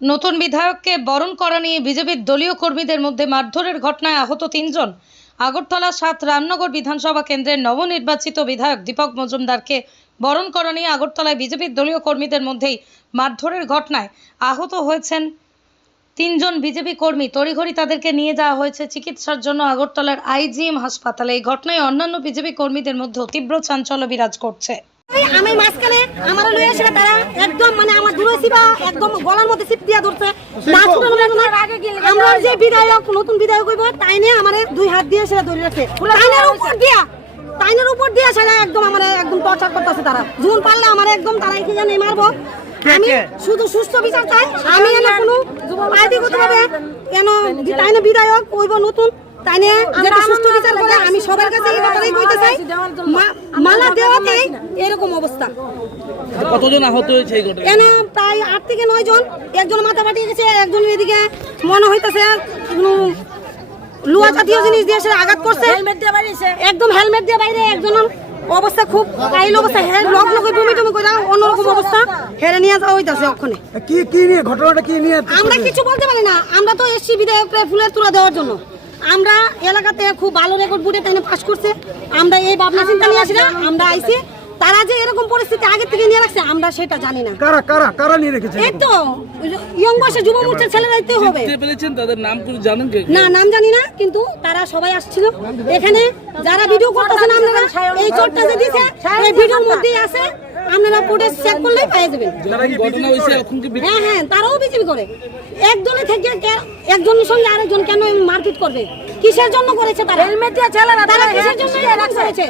নতুন বিধায়ককে বরণ করা নিয়ে বিজেপির দলীয় কর্মীদের মধ্যে মারধরের ঘটনায় আহত তিনজন। আগরতলা সাত রামনগর বিধানসভা কেন্দ্রের নবনির্বাচিত বিধায়ক দীপক মজুমদারকে বরণ করা নিয়ে আগরতলায় বিজেপির দলীয় কর্মীদের মধ্যেই মারধরের ঘটনায় আহত হয়েছেন তিনজন বিজেপি কর্মী। তড়িঘড়ি তাদেরকে নিয়ে যাওয়া হয়েছে চিকিৎসার জন্য আগরতলার আইজিএম হাসপাতালে। এই ঘটনায় অন্যান্য বিজেপি কর্মীদের মধ্যেও তীব্র চাঞ্চল্য বিরাজ করছে। আমি মাঝখানে আমার লয়ে এসে তারা। একদম আমার দূরে ছিবা একদম গলার মধ্যে চিপ দিয়া ধরছে না ছুটানো লাগল না। আমরা যে বিধায়ক নতুন বিধায়ক হইব তাই নিয়ে আমার দুই হাত দিয়ে সেটা ধরে রাখছে। তাইনের উপর দিয়া তাইনের উপর দিয়া সেটা একদম আমার একদম টর্চার করতেছে তারা। জুন পারলে আমার একদম তারা কি জানে মারবো। আমি শুধু সুস্থ বিচার চাই। আমি এনে কোনো পার্টিগত ভাবে কেন তাইনে বিধায়ক হইব নতুন তাইনে যেটা সুস্থ বিচার করে আমি সবার কাছে এই কথাটাই কইতে চাই। মা- মালা দেওয়াতে এরকম অবস্থা। কতজন আহত হয়েছে এই ঘটনায়? কেন প্রায় আট থেকে নয় জন। একজন মাথা ফাটিয়ে গেছে একজন এদিকে মনে হইতেছে কোনো লোহা জাতীয় জিনিস দিয়ে সে আঘাত করছে। একদম হেলমেট দিয়ে বাইরে একজন। অবস্থা খুব কাইল অবস্থা। হের লগ লগে বমি টমি করে অন্যরকম অবস্থা। হেরে নিয়ে যাওয়া হইতাছে ওখানে। কি কি নিয়ে ঘটনাটা কি নিয়ে আমরা কিছু বলতে পারি না। আমরা তো এসছি বিধায়ককে ফুলের তুলা দেওয়ার জন্য। আমরা এলাকাতে খুব ভালো রেকর্ড বুটে তাই পাস করছে। আমরা এই ভাবনা চিন্তা নিয়ে আসি না। আমরা আইছি। তারা যে এরকম পরিস্থিতি আগে থেকে নিয়ে রাখছে আমরা সেটা জানি না। কারা কারা কারা নিয়ে রেখেছে? এই তো ইয়ং বয়সে যুব মোর্চার ছেলেরাইতে হবে। বুঝতে পেরেছেন তাদের নাম করে জানেন কে? না নাম জানি না কিন্তু তারা সবাই আসছিল। এখানে যারা ভিডিও করতেছেন আপনারা এই চোরটা যে দিছে এই ভিডিওর মধ্যেই আছে। আপনারা ফুটেজ চেক করলেই পেয়ে যাবেন যারা এই ঘটনা হয়েছে এখন কি বি- হ্যাঁ হ্যাঁ তারাও বিজেপি করে। একজনে থেকে একজনের সঙ্গে আরেকজন কেন মারপিট করবে? কিসের জন্য করেছে তারা? হেলমেট দিয়ে ছেলেরা তারা কিসের জন্য এরকম করেছে?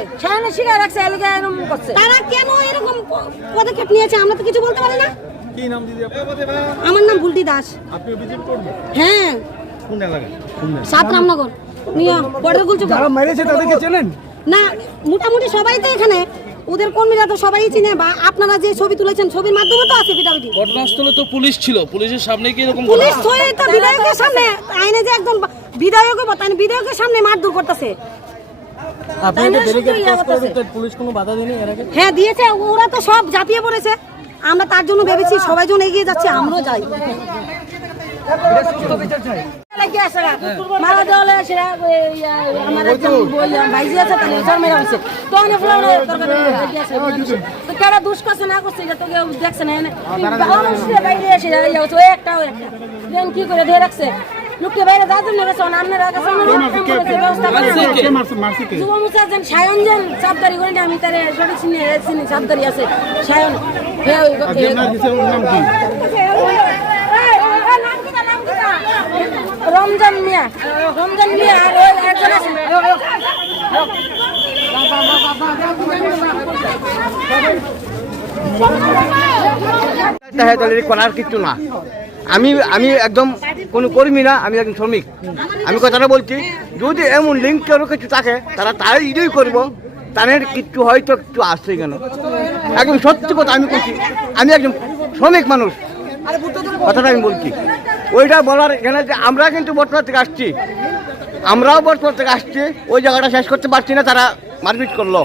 শিখে রাখছে এরকম করছে তারা কেন এরকম পদক্ষেপ নিয়েছে? আমরা তো কিছু বলতে পারি না। কি নাম দিদি আমার নাম ভুলটি দাস। আপনি বিজেপি করবেন? হ্যাঁ। কোন এলাকা সাত রামনগর। নিয়ে বর্ডার গুলছে যারা মেরেছে তাদেরকে চেনেন? না মোটামুটি সবাই তো এখানে। ওদের কর্মীরা তো সবাই চিনে বা আপনারা যে ছবি তুলেছেন ছবির মাধ্যমে তো আছে পিটাপিটি ঘটনাস্থলে তো পুলিশ ছিল পুলিশের সামনে কি এরকম পুলিশ হয়ে তো বিধায়কের সামনে আইনে যে একদম বিধায়ক তাই বিধায়কের সামনে মারধর করতেছে। হ্যাঁ দিয়েছে ওরা তো সব ঝাঁপিয়ে পড়েছে আমরা তার জন্য ভেবেছি সবাই জন এগিয়ে যাচ্ছে আমরাও যাই। আমার ভাইজি আছে, তাহলে হয়েছে। তো অনেক। তো দুষ করছে না করছে, এটা তো কেউ দেখছে না, এনে। বাইরে এসে ইয়ে ওই একটা, ওই একটা। দেন কি করে দিয়ে রাখছে? লোককে বাইরে যাওয়ার জন্য গেছে, আপনারা কাছে ব্যবস্থা করে। যুব মোর্চার যেন সায়ন যেন চাপদারি করে না, আমি তারে সঠিক চিনি চিনি চাপদারি আছে সায়ন হ্যাঁ, রমজান মিয়া। রমজান মিয়া আর ওই একজন আছে। করার কিছু না। আমি আমি একদম কোনো কর্মী না, আমি একজন শ্রমিক। আমি কথাটা বলছি, যদি এমন লিঙ্ক কারও কিছু থাকে, তারা তাই ইডই করব, তাদের কিচ্ছু হয়তো কিছু আসছে কেন একদম সত্যি কথা আমি বলছি, আমি একজন শ্রমিক মানুষ। কথাটা আমি বলছি। ওইটা বলার এখানে যে আমরা কিন্তু বর্তমান থেকে আসছি। আমরাও বর্তমান থেকে আসছি। ওই জায়গাটা শেষ করতে পারছি না, তারা মারপিট করল।